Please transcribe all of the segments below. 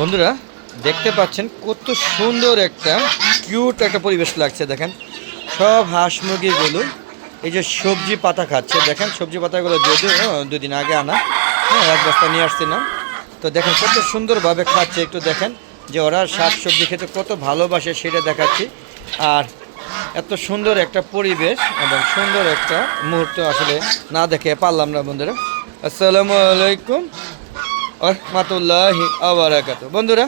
বন্ধুরা দেখতে পাচ্ছেন কত সুন্দর একটা কিউট একটা পরিবেশ লাগছে। দেখেন সব হাঁস মুরগিগুলো এই যে সবজি পাতা খাচ্ছে। দেখেন সবজি পাতাগুলো যদিও দুদিন আগে আনা, হ্যাঁ এক বস্তা নিয়ে আসছিলাম। তো দেখেন কত সুন্দরভাবে খাচ্ছে। একটু দেখেন যে ওরা শাক সবজি খেতে কত ভালোবাসে সেটা দেখাচ্ছি। আর এত সুন্দর একটা পরিবেশ এবং সুন্দর একটা মুহূর্ত আসলে না দেখে পারলাম না বন্ধুরা। আসসালামু আলাইকুম রহমতুল্লাহি আবারাকাত। বন্ধুরা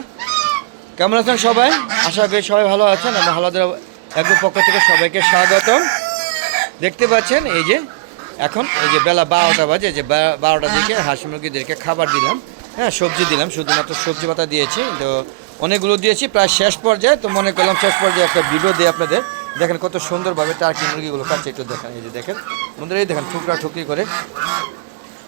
কেমন আছেন সবাই? আশা করি সবাই ভালো আছেন এবং হালাদের একদম পক্ষ থেকে সবাইকে স্বাগতম। দেখতে পাচ্ছেন এই যে এখন এই যে বেলা 12টা বাজে, যে 12টার দিকে হাঁস মুরগিদেরকে খাবার দিলাম, হ্যাঁ সবজি দিলাম, শুধুমাত্র সবজি পাতা দিয়েছি। তো অনেকগুলো দিয়েছি প্রায় শেষ পর্যায়ে, তো মনে করলাম শেষ পর্যায়ে একটা ভিডিও দিই আপনাদের। দেখেন কত সুন্দরভাবে টার্কি মুরগিগুলো খাচ্ছে। একটু দেখেন এই যে দেখেন বন্ধুরা, এই দেখেন ঠুকরা ঠুকরি করে।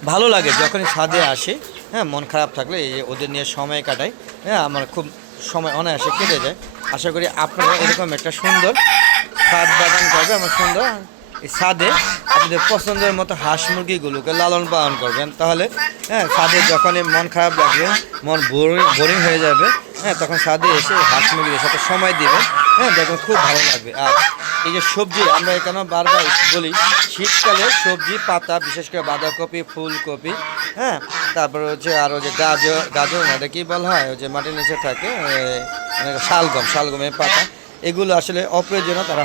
ভালো লাগে যখনই ছাদে আসে, হ্যাঁ মন খারাপ থাকলে এই ওদের নিয়ে সময় কাটাই, হ্যাঁ আমার খুব সময় অনায়াসে কেটে যায়। আশা করি আপনারা এরকম একটা সুন্দর ছাদ বাগান করবে, আমার সুন্দর এই ছাদে আপনাদের পছন্দের মতো হাঁস মুরগিগুলোকে লালন পালন করবেন। তাহলে হ্যাঁ ছাদে যখনই মন খারাপ লাগবে, মন বোরিং হয়ে যাবে, হ্যাঁ তখন ছাদে এসে হাঁস মুরগিদের সাথে সময় দিবেন, হ্যাঁ দেখুন খুব ভালো লাগবে। আর এই যে সবজি আমরা এখানে বারবার বলি, শীতকালে সবজি পাতা বিশেষ করে বাঁধাকপি, ফুলকপি, হ্যাঁ তারপরে হচ্ছে আরও যে গাজর না, এটা কী বলা হয় ওই যে মাটির নিচে থাকে, শালগমের পাতা, এগুলো আসলে অপ্রয়োজনীয়, তারা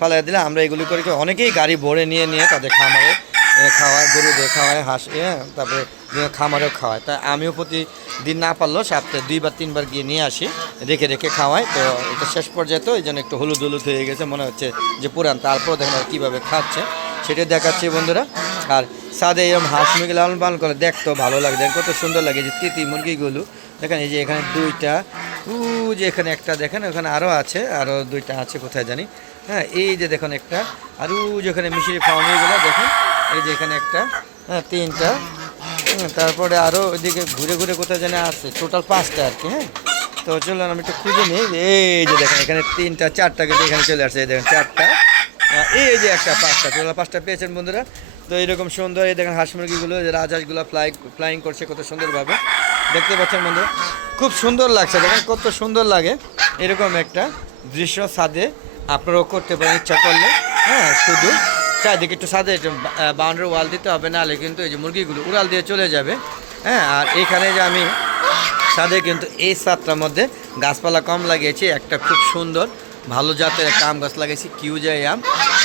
ফালাইয়া দিলে আমরা এগুলি করে অনেকেই গাড়ি ভরে নিয়ে নিয়ে তাদের খামারে খাওয়ায়, গরুদের খাওয়ায়, হাঁস তারপরে খামারেও খাওয়ায়। তাই আমিও প্রতিদিন না পারলেও সপ্তাহে 2 বা 3 বার গিয়ে নিয়ে আসি, রেখে রেখে খাওয়াই। তো এটা শেষ পর্যায়ে তো এই জন্য একটু হলুদ হলুদ হয়ে গেছে, মনে হচ্ছে যে পুরান। তারপর দেখেন আর কীভাবে খাচ্ছে সেটা দেখাচ্ছি বন্ধুরা। আর ছাদে এরকম হাঁস মুরগি লালন পালন করে দেখতেও ভালো লাগে। দেখেন কত সুন্দর লাগে যে তিতি মুরগিগুলো। দেখেন এই যে এখানে 2টা, যে এখানে একটা, দেখেন ওখানে আরও আছে, আরও 2টা আছে কোথায় জানি, হ্যাঁ এই যে দেখুন একটা, আর যেখানে মিশরি ফার্মিগুলো দেখেন, এই যে এখানে একটা, হ্যাঁ 3টা, তারপরে আরও ওইদিকে ঘুরে ঘুরে কোথায় জানি আছে, টোটাল 5টা আর কি। হ্যাঁ তো চলুন আমি একটু খুঁজে নিই। এই যে দেখেন এখানে 3টা 4টা কিন্তু এখানে চলে আসছে, এই দেখেন 4টা, এই যে একটা 5টা, টোটাল 5টা পেয়েছেন বন্ধুরা। তো এইরকম সুন্দর এই দেখেন হাঁস মুরগিগুলো, যে রাজহাঁসগুলো ফ্লাইং করছে কত সুন্দরভাবে, দেখতে পাচ্ছেন বন্ধুরা, খুব সুন্দর লাগছে। দেখেন কত সুন্দর লাগে এরকম একটা দৃশ্য ছাদে আপনারাও করতে পারেন ইচ্ছা করলে। হ্যাঁ শুধু চারিদিকে একটু ছাদে বাউন্ডারি ওয়াল দিতে হবে, নাহলে কিন্তু এই যে মুরগিগুলো উড়াল দিয়ে চলে যাবে। হ্যাঁ আর এইখানে যে আমি ছাদে কিন্তু এই ছাদটার মধ্যে গাছপালা কম লাগিয়েছি, একটা খুব সুন্দর ভালো জাতের একটা আম গাছ লাগিয়েছি, কিউজাই আম।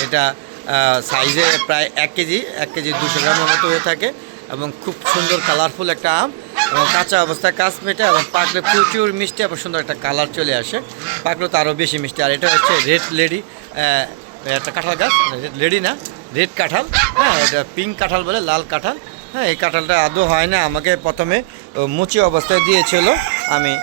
এটা সাইজে প্রায় 1 কেজি 200 গ্রামের মতো হয়ে থাকে এবং খুব সুন্দর কালারফুল একটা আম, এবং কাঁচা অবস্থায় কাঁচ মেটে এবং পাকলে প্রচুর মিষ্টি এবং সুন্দর একটা কালার চলে আসে, পাকলে তো আরও বেশি মিষ্টি। আর এটা হচ্ছে রেড লেডি, একটা কাঁঠাল গাছ, লেডি না রেড কাঁঠাল, হ্যাঁ এটা পিঙ্ক কাঁঠাল বলে, লাল কাঁঠাল। হ্যাঁ এই কাঁঠালটা আদৌ হয় না, আমাকে প্রথমে মুচি অবস্থায় দিয়েছিল। আমি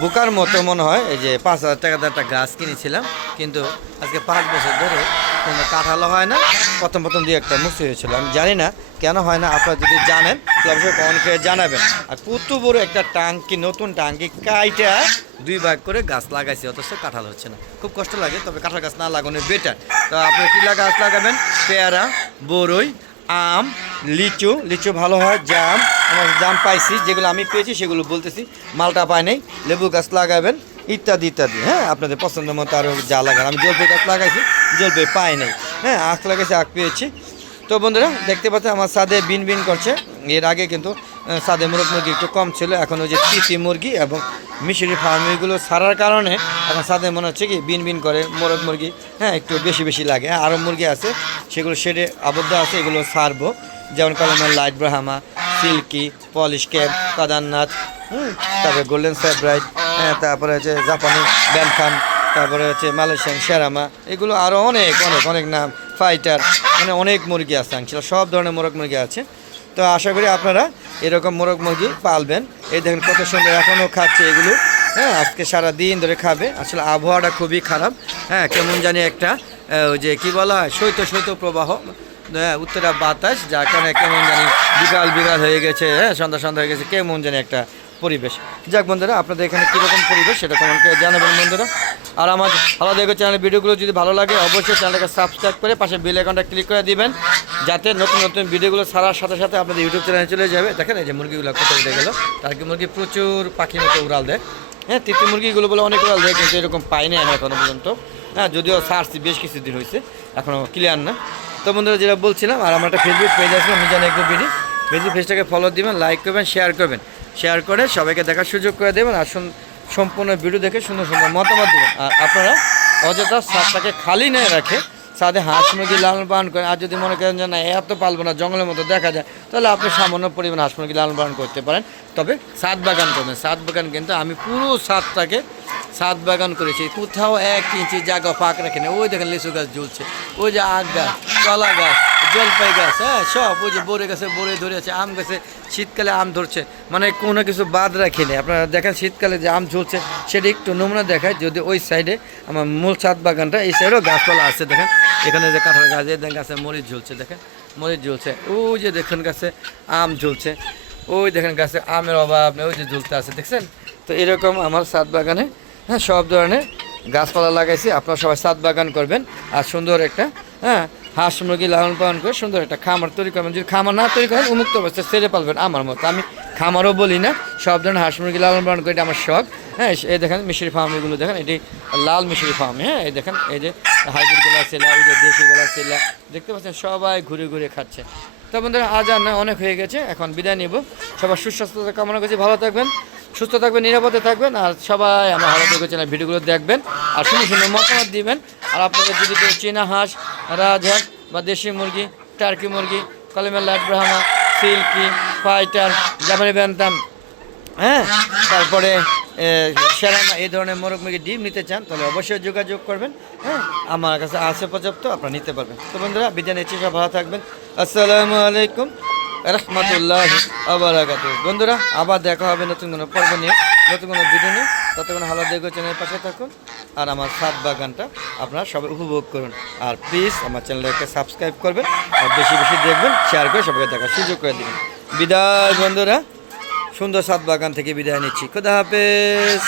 বোকার মতো মনে হয় এই যে 5,000 টাকা দিয়ে একটা গাছ কিনেছিলাম, কিন্তু আজকে 5 বছর ধরে কোনো কাঁঠালও হয় না। প্রথম দিয়ে একটা মুচি হয়েছিল, আমি জানি না কেন হয় না। আপনারা যদি জানেন তাহলে অবশ্যই কমেন্ট করে জানাবেন। আর কত বড় একটা টাঙ্কি, নতুন টাঙ্কি কাইটা 2 ভাগ করে গাছ লাগাইছি, অথচ কাঁঠাল হচ্ছে না, খুব কষ্ট লাগে। তবে কাঁঠাল গাছ না লাগানো বেটার। তো আপনি কী গাছ লাগাবেন? পেয়ারা, বরই, আম, লিচু ভালো হয়, জাম, আমার জাম পাইছি, যেগুলো আমি পেয়েছি সেগুলো বলতেছি, মালটা পাই নাই, লেবু গাছ লাগাবেন, ইত্যাদি ইত্যাদি। হ্যাঁ আপনাদের পছন্দের মতো আরও যা লাগান। আমি জলপাই গাছ লাগাইছি, জলপাই পাই নাই, হ্যাঁ আখ লাগাইছি, আখ পেয়েছি। তো বন্ধুরা দেখতে পাচ্ছেন আমার ছাদে বিন করছে। এর আগে কিন্তু ছাদে মোরগ মুরগি একটু কম ছিল, এখন ওই যে তিতি মুরগি এবং মিশরি ফার্মিগুলো ছাড়ার কারণে এখন ছাদে মনে হচ্ছে কি বিন করে মোরগ মুরগি, হ্যাঁ একটু বেশি লাগে। আরও মুরগি আছে সেগুলো শেডে আবদ্ধ আছে, এগুলো ছাড়বো, যেমন কালামের লাইট ব্রাহামা, সিল্কি, পলিশ ক্যাপ, কাদারনাথ, তারপরে গোল্ডেন ফেব্রাইট, হ্যাঁ তারপরে হচ্ছে জাপানি ব্যানফান, তারপরে হচ্ছে মালয়েশিয়ান শেরামা, এগুলো আরও অনেক নাম, ফাইটার, মানে অনেক মুরগি আছে, আংশিক সব ধরনের মোরগ মুরগি আছে। তো আশা করি আপনারা এরকম মোরগ মুরগি পালবেন। এই দেখেন কত সুন্দর এখনও খাচ্ছে এগুলো, হ্যাঁ আজকে সারা দিন ধরে খাবে। আসলে আবহাওয়াটা খুবই খারাপ, হ্যাঁ কেমন জানি একটা ওই যে কী বলা হয় শৈত্য প্রবাহ, উত্তরা বাতাস, যার কারণে কেমন জানি বিকাল বিকাল হয়ে গেছে, হ্যাঁ সন্ধ্যা সন্ধ্যা হয়ে গেছে, কেমন জানি একটা পরিবেশ। যাক বন্ধুরা, আপনাদের এখানে কীরকম পরিবেশ সেটা কমেন্ট করে জানাবেন বন্ধুরা। আর আমার আলাদা চ্যানেলের ভিডিওগুলো যদি ভালো লাগে অবশ্যই চ্যানেলটাকে সাবস্ক্রাইব করে পাশে বেল আইকনটা ক্লিক করে দিবেন, যাতে নতুন নতুন ভিডিওগুলো ছাড়ার সাথে সাথে আপনাদের ইউটিউব চ্যানেলে চলে যাবে। দেখেন এই যে মুরগিগুলো কত উঠে গেলো, টার্কি মুরগি প্রচুর পাখির মতো উড়াল দেয়। হ্যাঁ, তিতি মুরগিগুলো বলে অনেক উড়াল দেয়, কিন্তু এরকম পাইনি আমি এখনো পর্যন্ত। হ্যাঁ, যদিও ছাড়ছি বেশ কিছুদিন হয়েছে, এখনও ক্লিয়ার না। তো বন্ধুরা যেটা বলছিলাম, আর আমার একটা ফেসবুক পেজ আছে মিজান এগ্রো বিডি, ফেসবুক পেজটাকে ফলো দিবেন, লাইক করবেন, শেয়ার করবেন, শেয়ার করে সবাইকে দেখার সুযোগ করে দেবেন। আর সম্পূর্ণ ভিডিও দেখে সুন্দর সুন্দর মতামত দেবেন। আর আপনারা অযথা ছাদটাকে খালি নিয়ে রাখে ছাদে হাঁস মুরগি লালন পালন করেন। আর যদি মনে করেন যে না এত পালবো না, জঙ্গলের মতো দেখা যায়, তাহলে আপনি সামান্য পরিমাণ হাঁস মুরগি লালন পালন করতে পারেন। তবে ছাদ বাগান করবেন। ছাদ বাগান কিন্তু আমি পুরো ছাদটাকে ছাদ বাগান করেছি, কোথাও 1 ইঞ্চি জায়গা ফাঁক রাখি না। ওই দেখেন লিচু গাছ ঝুলছে, ওই যে আখ গাছ, কলা গাছ, জলপাই গাছ, হ্যাঁ সব, ওই যে বড়ে গাছে বড়ে ধরে আছে, আম গাছে শীতকালে আম ধরছে, মানে কোনো কিছু বাদ রাখিনি। আপনারা দেখেন শীতকালে যে আম ঝুলছে সেটা একটু নমুনা দেখায়। যদি ওই সাইডে আমার মূল ছাদ বাগানটা, এই সাইডেও গাছপালা আছে দেখেন, এখানে যে কাঁঠাল গাছ, এই গাছে মরিচ ঝুলছে, দেখেন মরিচ ঝুলছে, ওই যে দেখেন গাছে আম ঝুলছে, ওই দেখেন গাছে আমের অভাব নেই, ওই যে ঝুলতে আছে দেখছেন। তো এরকম আমার ছাদ বাগানে হ্যাঁ সব ধরনের গাছপালা লাগাইছি। আপনারা সবাই ছাদ বাগান করবেন আর সুন্দর একটা হাঁস মুরগি লালন পালন করে সুন্দর একটা খামার তৈরি করবেন। যদি খামার না তৈরি করেন উন্মুক্ত অবস্থায় ছেড়ে পালবেন আমার মতো। আমি খামারও বলি না, সব ধরনের হাঁস মুরগি লালন পালন করে, এটা আমার শখ। হ্যাঁ, এই দেখেন মিশরি ফার্ম, এগুলো দেখেন, এটি লাল মিশরি ফার্ম। হ্যাঁ, এই দেখেন এই যে হাইব্রিড গোলা ছেলা, ওই যে দেশি গোলা ছেলা, দেখতে পাচ্ছেন সবাই ঘুরে ঘুরে খাচ্ছে। তো বন্ধুরা আজ আর না, অনেক হয়ে গেছে, এখন বিদায় নিব। সবার সুস্বাস্থ্যতা কামনা করছি, ভালো থাকবেন, সুস্থ থাকবেন, নিরাপদে থাকবেন। আর সবাই আমার ভালো থেকে চ্যানেল ভিডিওগুলো দেখবেন আর সুন্দর সুন্দর মতামত দিবেন। আর আপনাদের যদি কেউ চীনা হাঁস, রাজহাঁস বা দেশি মুরগি, টার্কি মুরগি, কলমের লাইট ব্রাহ্মা, সিল্কি, ফাইটার, জাপানি ব্যান্তাম, হ্যাঁ তারপরে সেরানা, এই ধরনের মোরগ মুরগি ডিম নিতে চান তাহলে অবশ্যই যোগাযোগ করবেন। হ্যাঁ, আমার কাছে আছে পর্যাপ্ত, আপনারা নিতে পারবেন। তো বন্ধুরা বিদায় নিচ্ছি, সব ভালো থাকবেন। আসসালামু আলাইকুম রহমতুল্লাহি ওয়া বারাকাতুহু। বন্ধুরা আবার দেখা হবে নতুন কোনো পর্ব নিয়ে, নতুন কোনো ভিডিও নিয়ে। ততক্ষণ ভালো দেখো, চ্যানেলের পাশে থাকুন আর আমার ছাদ বাগানটা আপনারা সবাই উপভোগ করুন। আর প্লিজ আমার চ্যানেলটাকে সাবস্ক্রাইব করবেন আর বেশি বেশি দেখবেন, শেয়ার করে সবাইকে দেখার সুযোগ করে দেবেন। বিদায় বন্ধুরা, সুন্দর ছাদ বাগান থেকে বিদায় নিচ্ছি। খোদা হাফেজ।